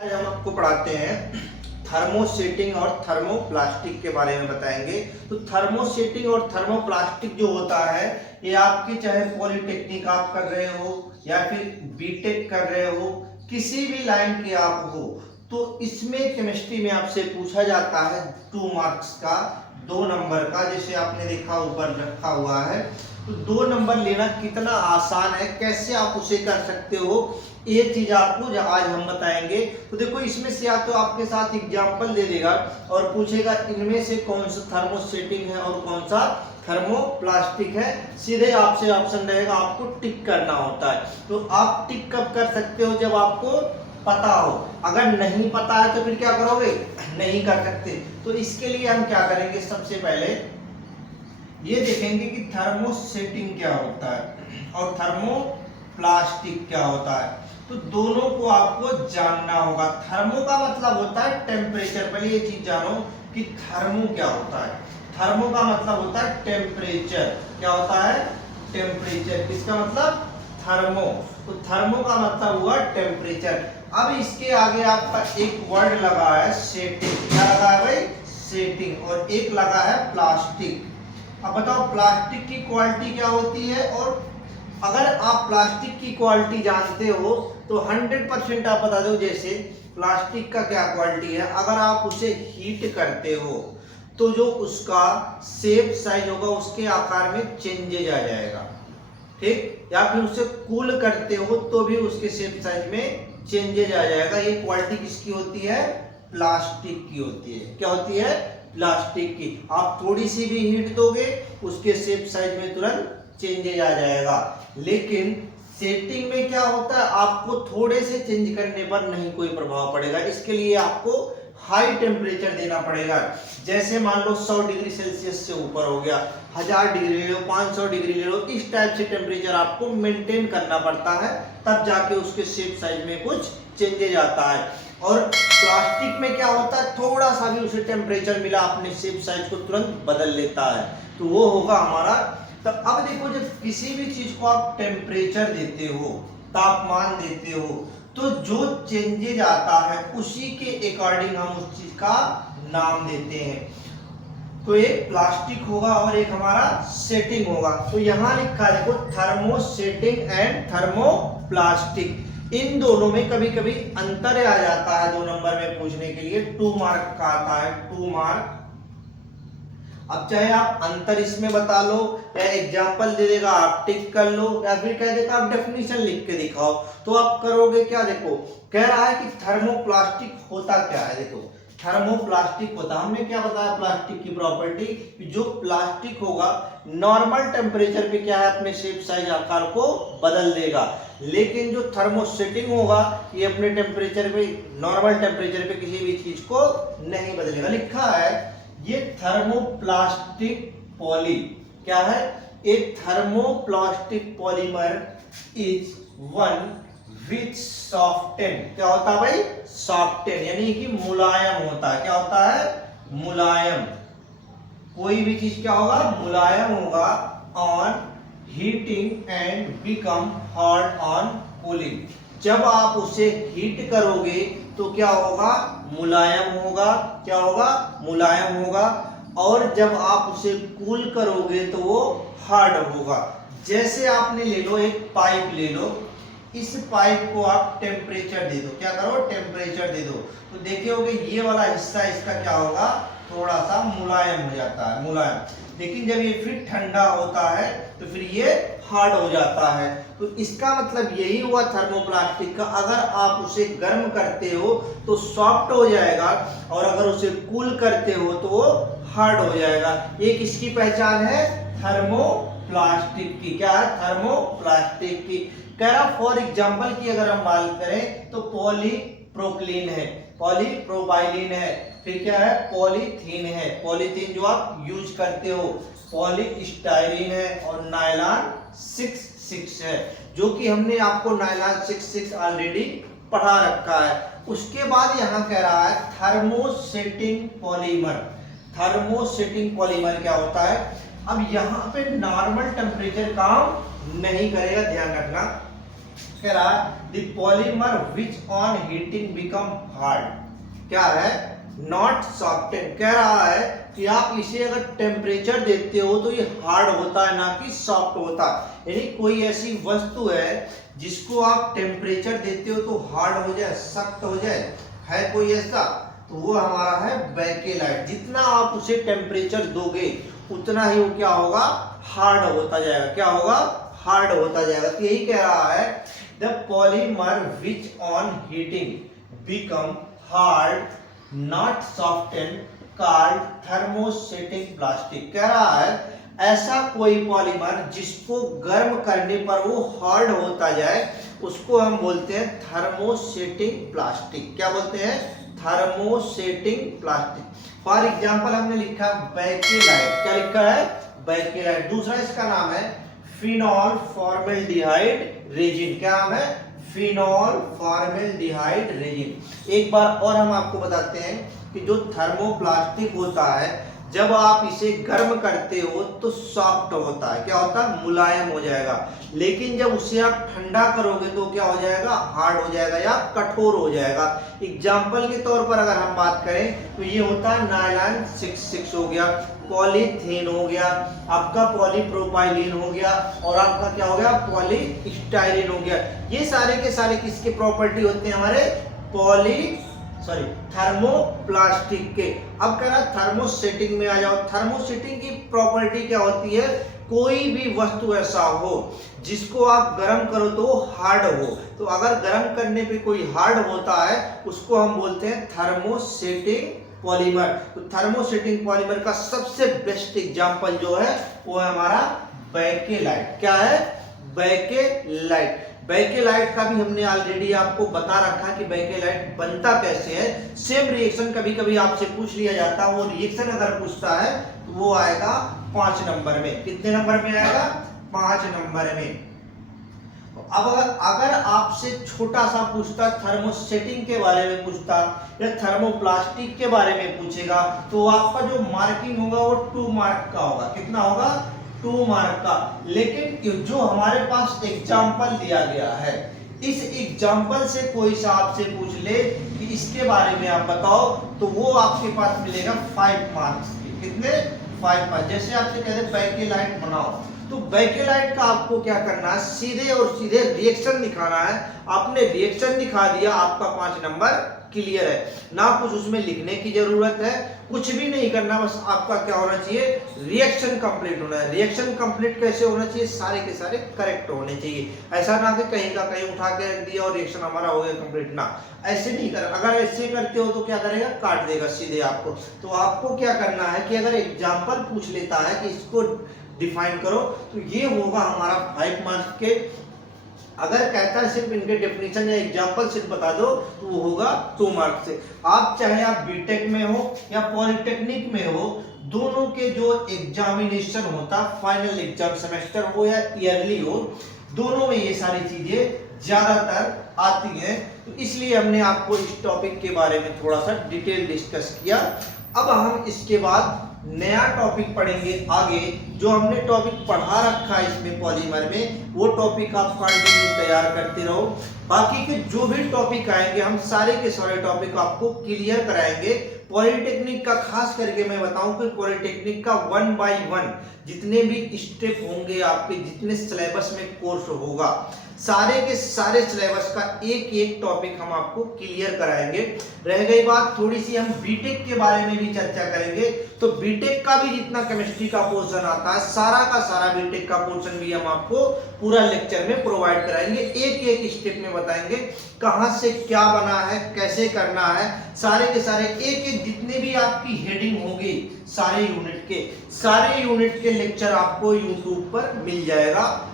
आज हम आपको पढ़ाते हैं थर्मोसेटिंग और थर्मोप्लास्टिक के बारे में बताएंगे। तो थर्मोसेटिंग और थर्मोप्लास्टिक जो होता है ये आपके चाहे पॉलिटेक्निक आप कर रहे हो या फिर बीटेक कर रहे हो, किसी भी लाइन के आप हो, तो इसमें केमिस्ट्री में आपसे पूछा जाता है 2 मार्क्स का, 2 नंबर का। जैसे आपने देखा ऊपर रखा हुआ है, तो 2 नंबर लेना कितना आसान है, कैसे आप उसे कर सकते हो, ये चीज आपको आज हम बताएंगे। तो देखो इसमें से या तो आपके साथ एग्जांपल दे देगा और पूछेगा इनमें से कौन सा थर्मोसेटिंग है और कौन सा थर्मोप्लास्टिक है। सीधे आपसे ऑप्शन रहेगा, आपको टिक करना होता है। तो आप टिक कब कर सकते हो, जब आपको पता हो। अगर नहीं पता है तो फिर क्या करोगे, नहीं कर सकते। तो इसके लिए हम क्या करेंगे, सबसे पहले ये देखेंगे कि थर्मोसेटिंग क्या होता है और थर्मोप्लास्टिक क्या होता है। तो दोनों को आपको जानना होगा। थर्मो का मतलब होता है टेम्परेचर। पहले ये चीज जानो कि थर्मो क्या होता है। थर्मो का मतलब होता है टेम्परेचर। क्या होता है, टेम्परेचर। किसका मतलब, थर्मो। तो थर्मो का मतलब हुआ टेम्परेचर। अब इसके आगे आपका एक वर्ड लगा है सेटिंग। क्या लगा है भाई, सेटिंग। और एक लगा है प्लास्टिक। अब बताओ प्लास्टिक की क्वालिटी क्या होती है। और अगर आप प्लास्टिक की क्वालिटी जानते हो तो 100% आप बता दो। जैसे प्लास्टिक का क्या क्वालिटी है, अगर आप उसे हीट करते हो तो जो उसका शेप साइज होगा उसके आकार में चेंजेज आ जाएगा, ठीक। या फिर उसे कूल करते हो तो भी उसके शेप साइज में चेंजेज आ जाएगा। ये क्वालिटी किसकी होती है, प्लास्टिक की होती है। क्या होती है, प्लास्टिक की। आप थोड़ी सी भी हीट दोगे उसके शेप साइज में तुरंत चेंजेज आ जाएगा। लेकिन सेटिंग में क्या होता है, आपको थोड़े से चेंज करने पर नहीं कोई प्रभाव पड़ेगा। इसके लिए आपको हाई टेम्परेचर देना पड़ेगा। जैसे मान लो 100 डिग्री सेल्सियस से ऊपर हो गया, 1000 डिग्री ले लो, 500 डिग्री ले लो, इस टाइप से टेम्परेचर आपको मेंटेन करना पड़ता है, तब जाके उसके शेप साइज में कुछ चेंजेज आता है। और प्लास्टिक में क्या होता है, थोड़ा सा भी उसे टेम्परेचर मिला अपने शेप साइज को तुरंत बदल लेता है। तो वो होगा हमारा। तो अब देखो, जब किसी भी चीज को आप टेम्परेचर देते हो, तापमान देते हो, तो जो चेंजेज आता है उसी के अकॉर्डिंग हम उस चीज का नाम देते हैं। तो एक प्लास्टिक होगा और एक हमारा सेटिंग होगा। तो यहां लिखा है देखो, थर्मोसेटिंग एंड थर्मोप्लास्टिक। इन दोनों में कभी कभी अंतर आ जाता है 2 नंबर में पूछने के लिए। 2 मार्क का आता है, 2 मार्क। अब चाहे आप अंतर इसमें बता लो या एग्जाम्पल दे देगा आप टिक कर लो, या फिर कह देगा आप डेफिनेशन लिख के दिखाओ, तो आप करोगे क्या। देखो कह रहा है कि थर्मोप्लास्टिक होता क्या है। देखो थर्मोप्लास्टिक होता, हमने क्या बताया प्लास्टिक की प्रॉपर्टी, जो प्लास्टिक होगा नॉर्मल टेम्परेचर पे क्या है, अपने शेप साइज आकार को बदल देगा। लेकिन जो थर्मोसेटिंग होगा ये अपने टेम्परेचर पे, नॉर्मल टेम्परेचर पे किसी भी चीज को नहीं बदलेगा। लिखा है ये थर्मोप्लास्टिक पॉली क्या है, एक thermoplastic polymer is one which soften. क्या होता है भाई, सॉफ्टेन, यानी कि मुलायम होता है। क्या होता है, मुलायम। कोई भी चीज क्या होगा, मुलायम होगा on heating and become hard on cooling. जब आप उसे हीट करोगे तो क्या होगा, मुलायम होगा। क्या होगा, मुलायम होगा। और जब आप उसे कूल करोगे तो वो हार्ड होगा। जैसे आपने ले लो एक पाइप ले लो, इस पाइप को आप टेम्परेचर दे दो। क्या करो, टेम्परेचर दे दो, तो देखे होगे ये वाला हिस्सा इसका क्या होगा, थोड़ा सा मुलायम हो जाता है, मुलायम। लेकिन जब ये फिर ठंडा होता है तो फिर ये हार्ड हो जाता है। तो इसका मतलब यही हुआ थर्मोप्लास्टिक का, अगर आप उसे गर्म करते हो तो सॉफ्ट हो जाएगा और अगर उसे कूल करते हो तो वो हार्ड हो जाएगा। ये किसकी पहचान है, थर्मोप्लास्टिक की। क्या है, थर्मोप्लास्टिक की। कह रहा फॉर एग्जांपल की अगर हम बात करें तो पॉलीप्रोपिलीन है, पॉलीप्रोपाइलीन है, फिर क्या है, पॉलीथीन है, पॉलीथीन जो आप यूज करते हो, पॉलीस्टाइरीन है, और नायलॉन 6 है, जो कि हमने आपको नायलॉन 6 ऑलरेडी पढ़ा रखा है। उसके बाद यहां कह रहा है थर्मोसेटिंग पॉलीमर। थर्मोसेटिंग पॉलीमर क्या होता है, अब यहां पे नॉर्मल टेम्परेचर काम नहीं करेगा, ध्यान रखना। कह रहा the polymer which on heating become hard, क्या है, नॉट सॉफ्टेन। कह रहा है कि आप इसे अगर टेम्परेचर देते हो तो ये हार्ड होता है, ना कि सॉफ्ट होता है। यानी कोई ऐसी वस्तु है जिसको आप टेम्परेचर देते हो तो हार्ड हो जाए, सख्त हो जाए, है कोई ऐसा? तो वो हमारा है बेकेलाइट। जितना आप उसे टेम्परेचर दोगे उतना ही वो क्या होगा, हार्ड होता जाएगा। क्या होगा, हार्ड होता जाएगा। तो यही कह रहा है the polymer which on heating become hard not soften called thermosetting plastic. कह रहा है ऐसा कोई पॉलीमर जिसको गर्म करने पर वो हार्ड होता जाए उसको हम बोलते हैं थर्मोसेटिंग प्लास्टिक। क्या बोलते हैं, थर्मोसेटिंग प्लास्टिक। फॉर एग्जांपल हमने लिखा बेकेलाइट, क्या लिखा है, बेकेलाइट। दूसरा इसका नाम है फिनॉल फॉर्मेल्डिहाइड रेजिन। क्या नाम है, फिनॉल फॉर्मेल्डिहाइड रेजिन। एक बार और हम आपको बताते हैं कि जो थर्मोप्लास्टिक होता है जब आप इसे गर्म करते हो तो सॉफ्ट होता है, क्या होता है, मुलायम हो जाएगा। लेकिन जब उसे आप ठंडा करोगे तो क्या हो जाएगा, हार्ड हो जाएगा या कठोर हो जाएगा। एग्जाम्पल के तौर पर अगर हम बात करें तो ये होता है नायलॉन 66 हो गया, पॉलीथीन हो गया, आपका पॉलीप्रोपाइलीन हो गया, और आपका क्या हो गया, पॉलीस्टाइरीन हो गया। ये सारे के सारे किसके प्रॉपर्टी होते हैं, हमारे थर्मोप्लास्टिक के। अब कह रहा थर्मोसेटिंग में आ जाओ। थर्मोसेटिंग की प्रॉपर्टी क्या होती है, कोई भी वस्तु ऐसा हो जिसको आप गर्म करो तो हार्ड हो। तो अगर गर्म करने पे कोई हार्ड होता है उसको हम बोलते हैं थर्मोसेटिंग पॉलीमर। तो थर्मोसेटिंग पॉलीमर का सबसे बेस्ट एग्जांपल जो है वो है हमारा बेकेलाइट। क्या है, बेकेलाइट। बेकेलाइट का भी हमने ऑलरेडी आपको बता रखा कि बेकेलाइट बनता कैसे है। सेम रिएक्शन कभी कभी आपसे पूछ लिया जाता है, वो रिएक्शन अगर पूछता है तो वो आएगा 5 नंबर में। कितने नंबर में आएगा, 5 नंबर में। अब अगर आपसे छोटा सा पूछता, थर्मोसेटिंग के बारे में पूछता या थर्मोप्लास्टिक के बारे में पूछेगा तो आपका जो मार्किंग होगा वो 2 मार्क का होगा। कितना होगा, 2 मार्क का। लेकिन जो हमारे पास एग्जाम्पल दिया गया है, इस एग्जाम्पल से कोई सा आपसे पूछ ले कि इसके बारे में आप बताओ तो वो आपके पास मिलेगा 5 मार्क्स। कितने, 5 मार्क्स। जैसे आपसे कह रहे बेकेलाइट बनाओ तो बेकेलाइट का आपको क्या करना है, सीधे और सीधे रिएक्शन दिखाना है। आपने रिएक्शन दिखा दिया, आपका 5 नंबर क्लियर है। ना कुछ उसमें लिखने की जरूरत है, कुछ भी नहीं करना, बस आपका क्या होना चाहिए, रिएक्शन कंप्लीट होना है। रिएक्शन कंप्लीट कैसे होना चाहिए, सारे के सारे करेक्ट होने चाहिए। ऐसा ना कि कहीं का कहीं उठा के रख दिया और रिएक्शन हमारा हो गया कंप्लीट, ना ऐसे नहीं कर। अगर ऐसे करते हो तो क्या करेगा, काट देगा सीधे आपको। तो आपको क्या करना है कि अगर एग्जाम्पल पूछ लेता है कि इसको डिफाइन करो तो ये होगा हमारा 5 मार्क्स के। अगर कहता है सिर्फ इनके डेफिनेशन या एग्जांपल सिर्फ बता दो तो वो होगा 2 मार्क्स से। आप चाहे आप बीटेक में हो या पॉलिटेक्निक में हो, दोनों के जो एग्जामिनेशन होता, फाइनल एग्जाम सेमेस्टर हो या ईयरली हो, दोनों में ये सारी चीजें ज्यादातर आती हैं। तो इसलिए हमने आपको इस टॉपिक के बारे में थोड़ा सा डिटेल डिस्कस किया। अब हम इसके बाद नया टॉपिक पढ़ेंगे आगे। जो हमने टॉपिक पढ़ा रखा है इसमें पॉलीमर में, वो टॉपिक आप कंटिन्यू तैयार करते रहो। बाकी के जो भी टॉपिक आएंगे हम सारे के सारे टॉपिक आपको क्लियर कराएंगे। पॉलिटेक्निक का खास करके मैं बताऊं कि पॉलिटेक्निक का 1 बाय 1 जितने भी स्टेप होंगे, आपके जितने सिलेबस में कोर्स होगा, सारे के सारे सिलेबस का एक एक टॉपिक हम आपको क्लियर कराएंगे। रह गई बात थोड़ी सी, हम बीटेक के बारे में भी चर्चा करेंगे। तो बीटेक का भी जितना केमिस्ट्री का पोर्शन आता है, सारा का सारा बीटेक का पोर्शन भी हम आपको पूरा लेक्चर में प्रोवाइड कराएंगे। एक एक स्टेप में बताएंगे कहां से क्या बना है, कैसे करना है, सारे के सारे एक एक जितने भी आपकी हेडिंग होगी सारे यूनिट के लेक्चर आपको यूट्यूब पर मिल जाएगा।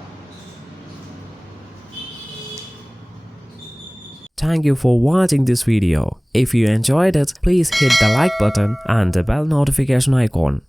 Thank you for watching this video. If you enjoyed it, please hit the like button and the bell notification icon.